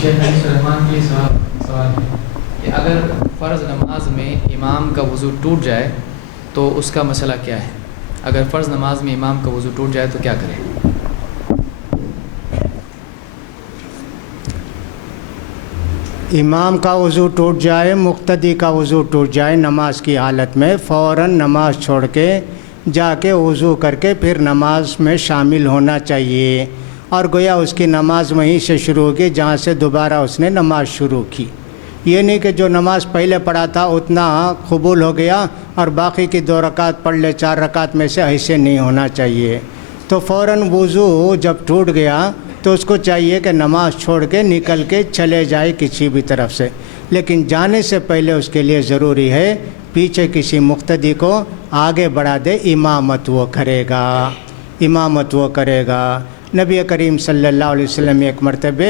شیخ علی سلیمان کی سوال ہے کہ اگر فرض نماز میں امام کا وضو ٹوٹ جائے تو اس کا مسئلہ کیا ہے؟ اگر فرض نماز میں امام کا وضو ٹوٹ جائے تو کیا کرے؟ امام کا وضو ٹوٹ جائے، مقتدی کا وضو ٹوٹ جائے نماز کی حالت میں، فوراً نماز چھوڑ کے جا کے وضو کر کے پھر نماز میں شامل ہونا چاہیے، اور گویا اس کی نماز وہیں سے شروع ہوگی جہاں سے دوبارہ اس نے نماز شروع کی۔ یہ نہیں کہ جو نماز پہلے پڑھا تھا اتنا قبول ہو گیا اور باقی کی 2 رکعت پڑھ لے، 4 رکعت میں سے ایسے نہیں ہونا چاہیے۔ تو فوراً وضو جب ٹوٹ گیا تو اس کو چاہیے کہ نماز چھوڑ کے نکل کے چلے جائے کسی بھی طرف سے، لیکن جانے سے پہلے اس کے لیے ضروری ہے پیچھے کسی مقتدی کو آگے بڑھا دے، امامت وہ کرے گا۔ نبی کریم صلی اللہ علیہ وسلم ایک مرتبہ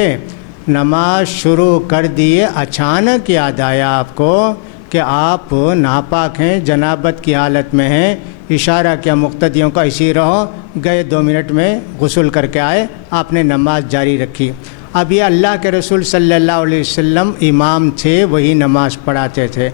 نماز شروع کر دیے، اچانک یاد آیا آپ کو کہ آپ ناپاک ہیں، جنابت کی حالت میں ہیں، اشارہ کیا مقتدیوں کا اسی رہو، گئے 2 منٹ میں غسل کر کے آئے، آپ نے نماز جاری رکھی۔ اب یہ اللہ کے رسول صلی اللہ علیہ وسلم امام تھے، وہی نماز پڑھاتے تھے۔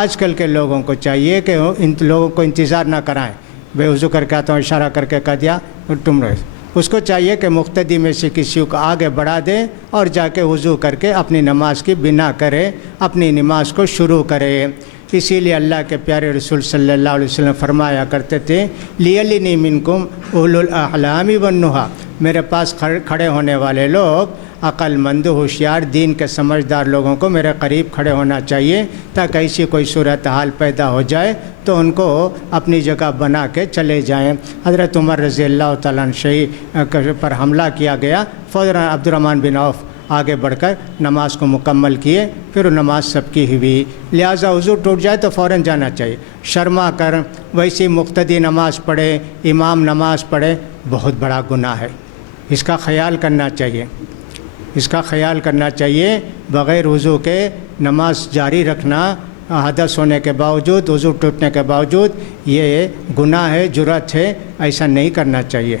آج کل کے لوگوں کو چاہیے کہ ان لوگوں کو انتظار نہ کرائیں، بے وضو کر کے آتا ہوں، اشارہ کر کے کہہ دیا تم رہے، اس کو چاہیے کہ مقتدی میں سے کسی کو آگے بڑھا دے اور جا کے وضو کر کے اپنی نماز کی بنا کرے، اپنی نماز کو شروع کرے۔ اسی لیے اللہ کے پیارے رسول صلی اللہ علیہ وسلم فرمایا کرتے تھے، لیلنی منکم اولو الاحلام والنہی، میرے پاس کھڑے ہونے والے لوگ عقل مند، ہوشیار، دین کے سمجھدار لوگوں کو میرے قریب کھڑے ہونا چاہیے، تاکہ ایسی کوئی صورتحال پیدا ہو جائے تو ان کو اپنی جگہ بنا کے چلے جائیں۔ حضرت عمر رضی اللہ تعالیٰ عنہ پر حملہ کیا گیا، فوراً عبد الرحمن بن عوف آگے بڑھ کر نماز کو مکمل کیے، پھر نماز سب کی ہوئی۔ لہٰذا وضو ٹوٹ جائے تو فوراً جانا چاہیے، شرما کر ویسی مقتدی نماز پڑھے، امام نماز پڑھے، بہت بڑا گناہ ہے، اس کا خیال کرنا چاہیے۔ بغیر وضو کے نماز جاری رکھنا، حدث ہونے کے باوجود، وضو ٹوٹنے کے باوجود، یہ گناہ ہے، جرات ہے، ایسا نہیں کرنا چاہیے۔